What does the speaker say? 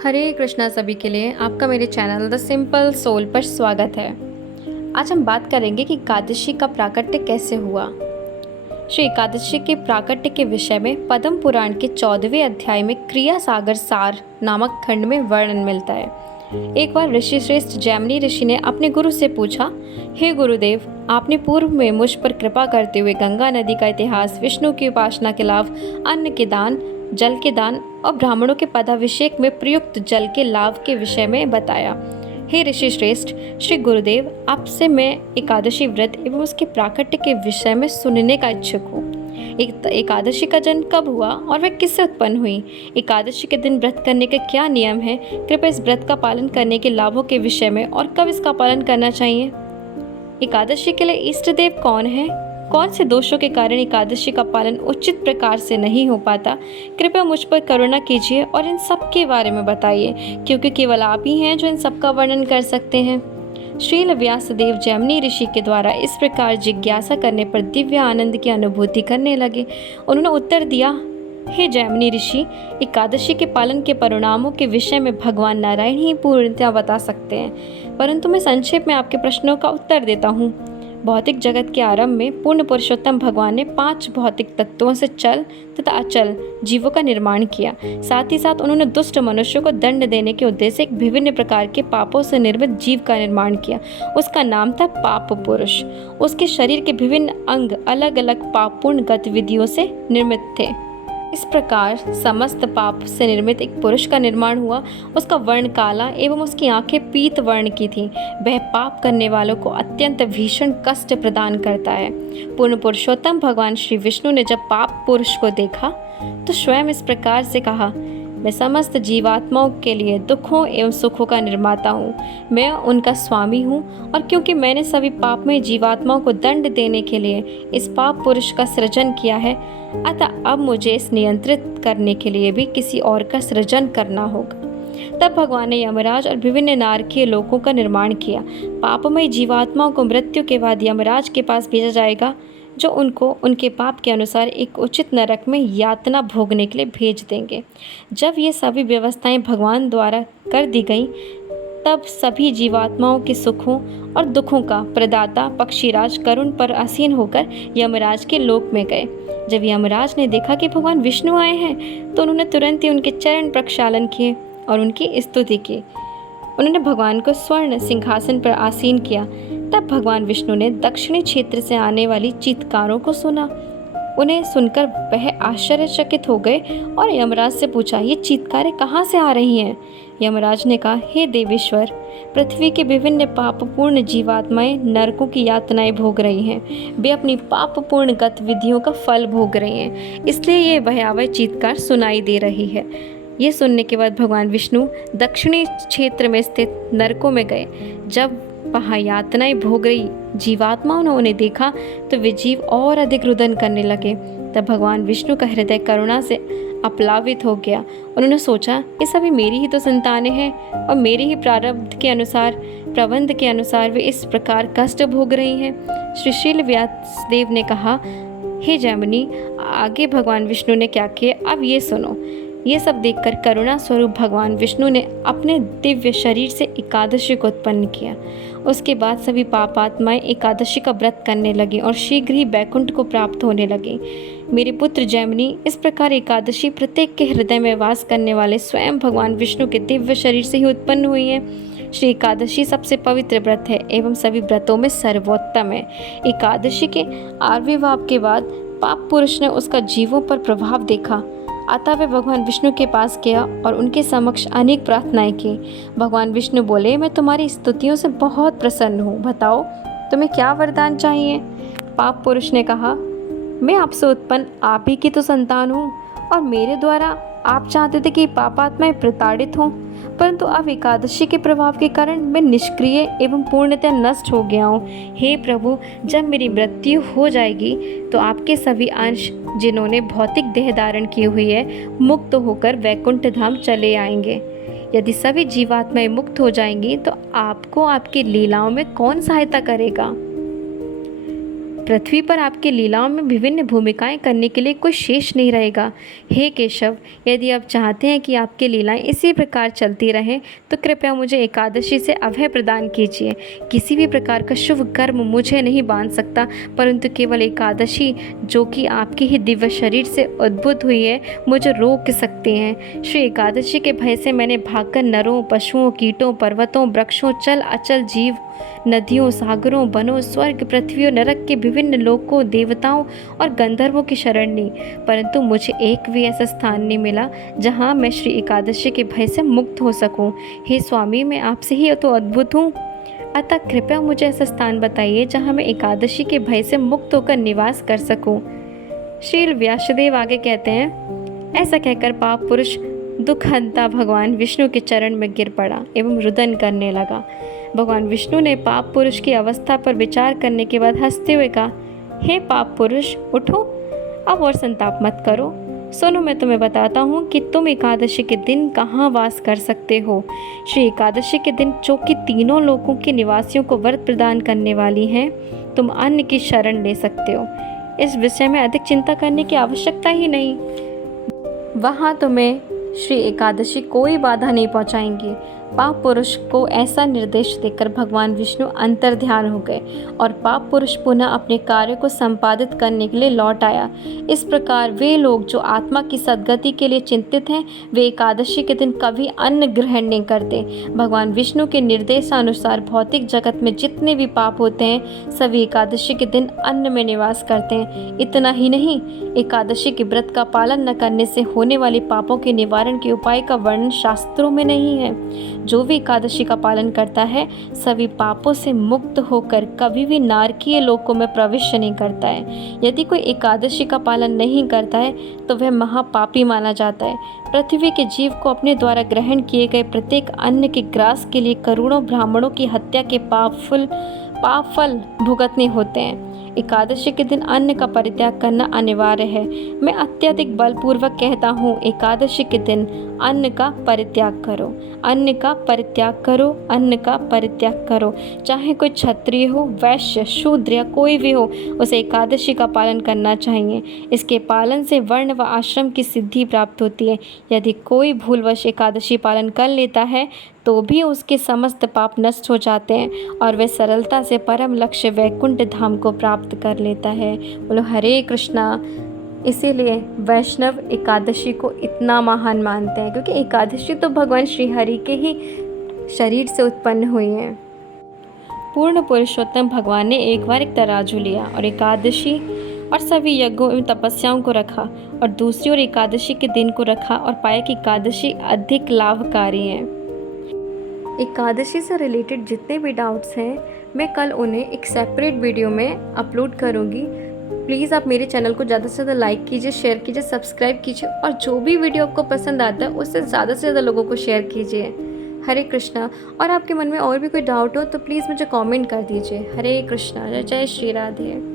हरे कृष्णा सभी के लिए आपका मेरे चैनल द सिंपल सोल पर स्वागत है। आज हम बात करेंगे कि एकादशी का प्राकट्य कैसे हुआ। श्री एकादशी के प्राकट्य के विषय में पद्म पुराण के 14वें अध्याय में क्रिया सागर सार नामक खंड में वर्णन मिलता है। एक बार ऋषि श्रेष्ठ जैमिनी ऋषि ने अपने गुरु से पूछा, हे गुरुदेव, आपने पूर्व में मुझ पर कृपा करते हुए गंगा नदी का इतिहास, विष्णु की उपासना के लाभ, अन्न के दान, जल के दान और ब्राह्मणों के पदाभिषेक में प्रयुक्त जल के लाभ के विषय में बताया। हे ऋषि श्रेष्ठ, श्री गुरुदेव, आपसे मैं एकादशी व्रत एवं उसके प्राकट्य के विषय में सुनने का इच्छुक हूँ। एकादशी का जन्म कब हुआ और वह किससे उत्पन्न हुई? एकादशी के दिन व्रत करने का क्या नियम है? कृपया इस व्रत का पालन करने के लाभों के विषय में और कब इसका पालन करना चाहिए? एकादशी के लिए इष्ट देव कौन है? कौन से दोषों के कारण एकादशी का पालन उचित प्रकार से नहीं हो पाता? कृपया मुझ पर करुणा कीजिए और इन सब के बारे में बताइए, क्योंकि केवल आप ही हैं जो इन सब का वर्णन कर सकते हैं। श्रील व्यासदेव जैमिनी ऋषि के द्वारा इस प्रकार जिज्ञासा करने पर दिव्य आनंद की अनुभूति करने लगे। उन्होंने उत्तर दिया, हे जैमिनी ऋषि, एकादशी के पालन के परिणामों के विषय में भगवान नारायण ही पूर्णतया बता सकते हैं, परंतु मैं संक्षेप में आपके प्रश्नों का उत्तर देता हूँ। भौतिक जगत के आरंभ में पूर्ण पुरुषोत्तम भगवान ने 5 भौतिक तत्वों से चल तथा अचल जीवों का निर्माण किया। साथ ही साथ उन्होंने दुष्ट मनुष्यों को दंड देने के उद्देश्य से एक विभिन्न प्रकार के पापों से निर्मित जीव का निर्माण किया। उसका नाम था पाप पुरुष। उसके शरीर के विभिन्न अंग अलग अलग पापपूर्ण गतिविधियों से निर्मित थे। इस प्रकार समस्त पाप से निर्मित एक पुरुष का निर्माण हुआ। उसका वर्ण काला एवं उसकी आंखें पीत वर्ण की थीं। वह पाप करने वालों को अत्यंत भीषण कष्ट प्रदान करता है। पूर्ण पुरुषोत्तम भगवान श्री विष्णु ने जब पाप पुरुष को देखा तो स्वयं इस प्रकार से कहा, मैं समस्त जीवात्माओं के लिए दुखों एवं सुखों का निर्माता हूँ। मैं उनका स्वामी हूँ, और क्योंकि मैंने सभी पापमय जीवात्माओं को दंड देने के लिए इस पाप पुरुष का सृजन किया है, अतः अब मुझे इस नियंत्रित करने के लिए भी किसी और का सृजन करना होगा। तब भगवान ने यमराज और विभिन्न नारकीय लोकों का निर्माण किया। पापमय जीवात्माओं को मृत्यु के बाद यमराज के पास भेजा जाएगा, जो उनको उनके पाप के अनुसार एक उचित नरक में यातना भोगने के लिए भेज देंगे। जब ये सभी व्यवस्थाएं भगवान द्वारा कर दी गईं, तब सभी जीवात्माओं के सुखों और दुखों का प्रदाता पक्षीराज करुण पर आसीन होकर यमराज के लोक में गए। जब यमराज ने देखा कि भगवान विष्णु आए हैं, तो उन्होंने तुरंत ही उनके चरण प्रक्षालन किए और उनकी स्तुति की। उन्होंने भगवान को स्वर्ण सिंहासन पर आसीन किया। तब भगवान विष्णु ने दक्षिणी क्षेत्र से आने वाली चीत्कारों को सुना। उन्हें सुनकर वह आश्चर्यचकित हो गए और यमराज से पूछा, ये चीत्कारें कहाँ से आ रही हैं? यमराज ने कहा, हे देवेश्वर, पृथ्वी के विभिन्न पापपूर्ण जीवात्माएं नरकों की यातनाएं भोग रही हैं। वे अपनी पापपूर्ण गतिविधियों का फल भोग रही हैं, इसलिए ये भयावह चीत्कार सुनाई दे रही है। ये सुनने के बाद भगवान विष्णु दक्षिणी क्षेत्र में स्थित नरकों में गए। जब वहाँ यातनाएं भोग रही जीवात्माओं ने उन्हें देखा तो वे जीव और अधिक रुदन करने लगे। तब भगवान विष्णु का हृदय करुणा से अप्लावित हो गया। उन्होंने सोचा, ये सभी मेरी ही तो संतानें हैं और मेरे ही प्रारब्ध के अनुसार, प्रबंध के अनुसार वे इस प्रकार कष्ट भोग रही हैं। श्री व्यासदेव ने कहा, हे जैमिनी, आगे भगवान विष्णु ने क्या किया, अब ये सुनो। ये सब देखकर करुणा स्वरूप भगवान विष्णु ने अपने दिव्य शरीर से एकादशी को उत्पन्न किया। उसके बाद सभी पापात्माएं एकादशी का व्रत करने लगी और शीघ्र ही बैकुंठ को प्राप्त होने लगी। मेरे पुत्र जैमिनी, इस प्रकार एकादशी प्रत्येक के हृदय में वास करने वाले स्वयं भगवान विष्णु के दिव्य शरीर से ही उत्पन्न हुई है। श्री एकादशी सबसे पवित्र व्रत है एवं सभी व्रतों में सर्वोत्तम है। एकादशी के आविर्भाव के बाद पाप पुरुष ने उसका जीवों पर प्रभाव देखा, अतः वे भगवान विष्णु के पास गया और उनके समक्ष अनेक प्रार्थनाएं की। भगवान विष्णु बोले, मैं तुम्हारी स्तुतियों से बहुत प्रसन्न हूँ, बताओ तुम्हें क्या वरदान चाहिए? पाप पुरुष ने कहा, मैं आपसे उत्पन्न आप ही की तो संतान हूँ, और मेरे द्वारा आप चाहते थे कि पापात्माएं प्रताड़ित हों, परंतु अब एकादशी के प्रभाव के कारण मैं निष्क्रिय एवं पूर्णतः नष्ट हो गया हूँ। हे प्रभु, जब मेरी मृत्यु हो जाएगी तो आपके सभी अंश, जिन्होंने भौतिक देह धारण की हुई है, मुक्त होकर वैकुंठ धाम चले आएंगे। यदि सभी जीवात्माएं मुक्त हो जाएंगी तो आपको आपकी लीलाओं में कौन सहायता करेगा? पृथ्वी पर आपकी लीलाओं में विभिन्न भूमिकाएं करने के लिए कोई शेष नहीं रहेगा। हे केशव, यदि आप चाहते हैं कि आपकी लीलाएं इसी प्रकार चलती रहें तो कृपया मुझे एकादशी से अभय प्रदान कीजिए। किसी भी प्रकार का शुभ कर्म मुझे नहीं बांध सकता, परंतु केवल एकादशी, जो कि आपके ही दिव्य शरीर से उद्भुत हुई है, मुझे रोक सकते हैं। श्री एकादशी के भय से मैंने भागकर नरों, पशुओं, कीटों, पर्वतों, वृक्षों, चल अचल जीव, नदियों, सागरों, वनों, स्वर्ग, पृथ्वी और नरक के विभिन्न लोकों, देवताओं और गंधर्वों की शरण ली, परंतु मुझे एक भी ऐसा स्थान नहीं मिला जहाँ मैं श्री एकादशी के भय से मुक्त हो सकूं। हे स्वामी, मैं आपसे ही तो अद्भुत हूँ, अतः कृपया मुझे ऐसा स्थान बताइए जहाँ मैं एकादशी के भय से मुक्त होकर निवास कर सकूं। श्री व्यासदेव आगे कहते हैं, ऐसा कहकर पाप पुरुष दुखहंता भगवान विष्णु के चरण में गिर पड़ा एवं रुदन करने लगा। भगवान विष्णु ने पाप पुरुष की अवस्था पर विचार करने के बाद हंसते हुए कहा, हे पाप पुरुष, उठो, अब और संताप मत करो। सुनो, मैं तुम्हें बताता हूँ कि तुम एकादशी के दिन कहाँ वास कर सकते हो। श्री एकादशी के दिन, जो कि तीनों लोकों के निवासियों को वरद प्रदान करने वाली हैं, तुम अन्न की शरण ले सकते हो। इस विषय में अधिक चिंता करने की आवश्यकता ही नहीं। वहाँ तुम्हें श्री एकादशी कोई बाधा नहीं पहुँचाएंगी। पाप पुरुष को ऐसा निर्देश देकर भगवान विष्णु अंतर्ध्यान हो गए और पाप पुरुष पुनः अपने कार्य को संपादित करने के लिए लौट आया। इस प्रकार वे लोग जो आत्मा की सद्गति के लिए चिंतित हैं, वे एकादशी के दिन कभी अन्न ग्रहण नहीं करते। भगवान विष्णु के निर्देशानुसार भौतिक जगत में जितने भी पाप होते हैं, सभी एकादशी के दिन अन्न में निवास करते हैं। इतना ही नहीं, एकादशी के व्रत का पालन न करने से होने वाले पापों के निवारण के उपाय का वर्णन शास्त्रों में नहीं है। जो भी एकादशी का पालन करता है, सभी पापों से मुक्त होकर कभी भी नारकीय लोकों में प्रवेश नहीं करता है। यदि कोई एकादशी का पालन नहीं करता है तो वह महापापी माना जाता है। पृथ्वी के जीव को अपने द्वारा ग्रहण किए गए प्रत्येक अन्न के ग्रास के लिए करोड़ों ब्राह्मणों की हत्या के पाप फल भुगतने होते हैं। एकादशी के दिन अन्न का परित्याग करना अनिवार्य है। मैं अत्यधिक बलपूर्वक कहता हूँ, एकादशी के दिन अन्न का परित्याग करो, अन्न का परित्याग करो, अन्न का परित्याग करो। चाहे कोई क्षत्रिय हो, वैश्य, शूद्र या कोई भी हो, उसे एकादशी का पालन करना चाहिए। इसके पालन से वर्ण व आश्रम की सिद्धि प्राप्त होती है। यदि कोई भूलवश एकादशी पालन कर लेता है तो भी उसके समस्त पाप नष्ट हो जाते हैं और वह सरलता से परम लक्ष्य वैकुंठ धाम को प्राप्त कर लेता है। बोलो हरे कृष्णा। इसीलिए वैष्णव एकादशी को इतना महान मानते हैं, क्योंकि एकादशी तो भगवान श्री हरि के ही शरीर से उत्पन्न हुई है। पूर्ण पुरुषोत्तम भगवान ने एक बार एक तराजू लिया और एकादशी और सभी यज्ञों एवं तपस्याओं को रखा और दूसरी ओर एकादशी के दिन को रखा और पाया कि एकादशी अधिक लाभकारी है। एकादशी से रिलेटेड जितने भी डाउट्स हैं, मैं कल उन्हें एक सेपरेट वीडियो में अपलोड करूँगी। प्लीज़ आप मेरे चैनल को ज़्यादा से ज़्यादा लाइक कीजिए, शेयर कीजिए, सब्सक्राइब कीजिए और जो भी वीडियो आपको पसंद आता है उससे ज़्यादा से ज़्यादा लोगों को शेयर कीजिए। हरे कृष्णा। और आपके मन में और भी कोई डाउट हो तो प्लीज़ मुझे कमेंट कर दीजिए। हरे कृष्णा। जय जय श्री राधे।